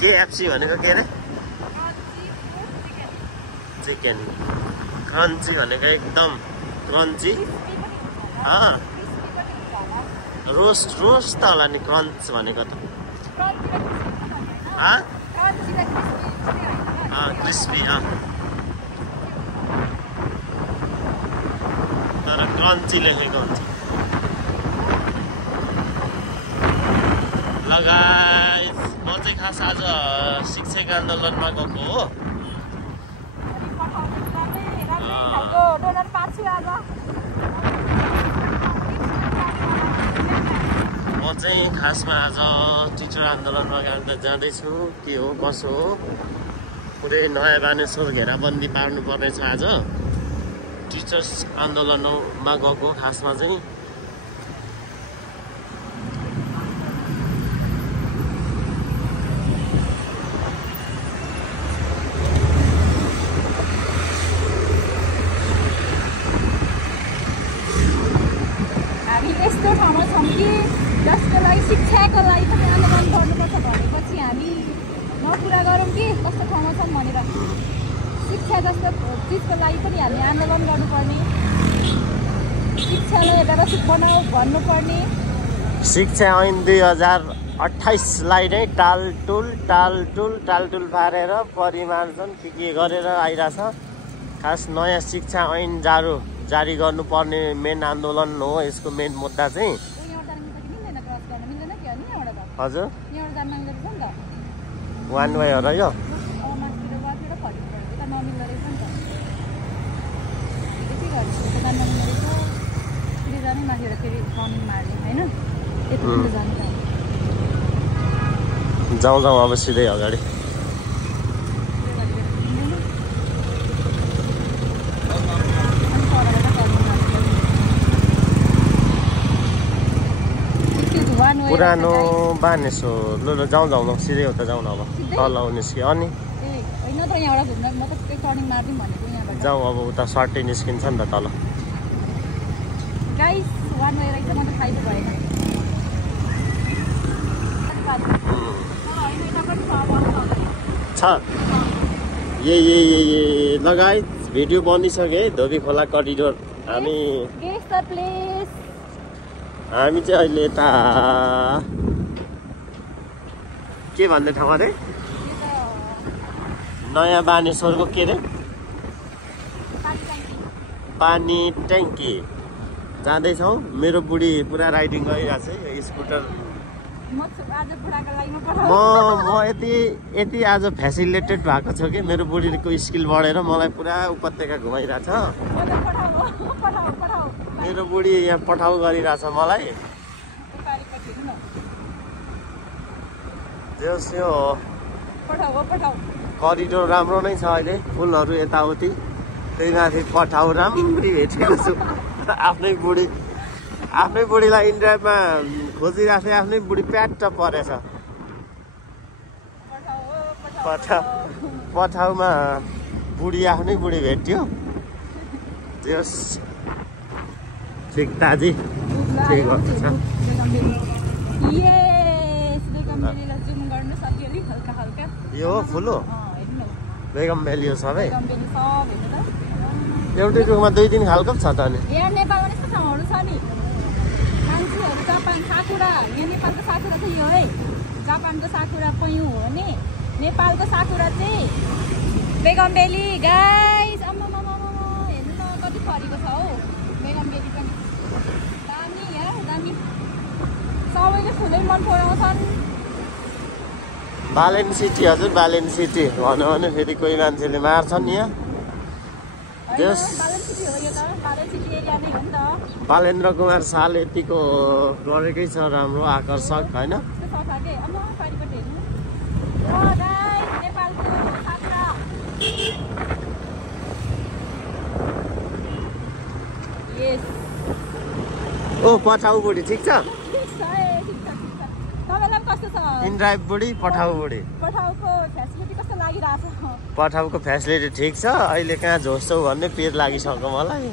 KFC भनेको के रे? चिकन क्रन्ची भनेको एकदम क्रन्ची रोस्ट रोस्ट त होला नि क्रन्च भनेको त क्रिस्पी तर क्रन्ची लेखेको हुन्छ लगायत म चाहिँ खास आज शिक्षक आन्दोलनमा गएको हो म चाहिँ खासमा आज टिचर आन्दोलनमा जाँदैछु के हो कसो हो पुरै नयाँ बानेश्वर घेराबन्दी पार्नु पर्नेछ आज टिचर्स आन्दोलनमा गएको खासमा चाहिँ यस्तो ठाउँमा छौँ कि जसको लागि शिक्षाको लागि पनि आन्दोलन गर्नुपर्छ भनेपछि हामी नपुरा गरौँ कि कस्तो ठाउँमा छौँ भनेर शिक्षा जस्तो चिजको लागि पनि हामी आन्दोलन गर्नुपर्ने शिक्षालाई व्यवस्थित बनाऊ भन्नुपर्ने शिक्षा ऐन 2028लाई नै टालटुल पारेर परिमार्जन के गरेर आइरहेछ खास नयाँ शिक्षा ऐन जारी गर्नुपर्ने मेन आन्दोलन हो यसको मेन मुद्दा चाहिँ हजुर वान वे हो र यो जाउँ अब सिधै अगाडि पुरानो बानेश्वर ल जाउँ न सिधै उता जाउँ न अब तल निस्क्यो अनि जाउँ अब उता सर्टै निस्किन्छ नि त तल छ लगायत भिडियो बनिसके धोबी खोला करिडोर हामी चाहिँ अहिले यता के भन्ने ठाउँ अरे नयाँ बानेश्वरको के अरे पानी ट्याङ्की जाँदैछौँ मेरो बुढी पुरा राइडिङ गरिरहेको छ स्कुटर म यति आज फेसिलिटेड भएको छु कि मेरो बुढीको स्किल बढेर मलाई पुरा उपत्यका घुमाइरहेछ मेरो बुढी यहाँ पठाउ गरिरहेछ मलाई यो करिडोर राम्रो नै छ अहिले फुलहरू यताउति त्यही माथि पठाउ राम्ररी भेटेको छु आफ्नै बुढीलाई इन्ड्राइभमा खोजिरहेको थिएँ आफ्नै बुढी प्याट्ट परेछ पठाउमा आफ्नै बुढी भेट्यो ठिक ताजी ठिक छ यो हो फुल हो बेगम भ्याली हो सबै एउटै रुखमा 2-3 खालको छ त नि नेपालमा यस्तो ठाउँहरू छ नि मान्छेहरू जापान साकुरा यहाँ नेपालको साकुरा चाहिँ यो है जापानको साकुरा पयौँ हो नि नेपालको साकुरा चाहिँ बेगम भ्याली गाइस हेर्नु न कति फरेको छ हौ बेगम भ्याली पनि दामी यार दामी सबैले फुलै मन पराउँछन् बालेन सिटी हजुर बालेन सिटी भन्यो भने फेरि कोही मान्छेले मार्छन् यहाँ बालेन्द्र कुमार साल यतिको गरेकै छ राम्रो आकर्षक होइन ओ पठाउ बुढी ठिक छ इनड्राइभ बुढी पठाउ बुढी पठाउको फेसिलिटी ठिक छ अहिले कहाँ झोस्छौ भन्ने पिर लागिसक्यो मलाई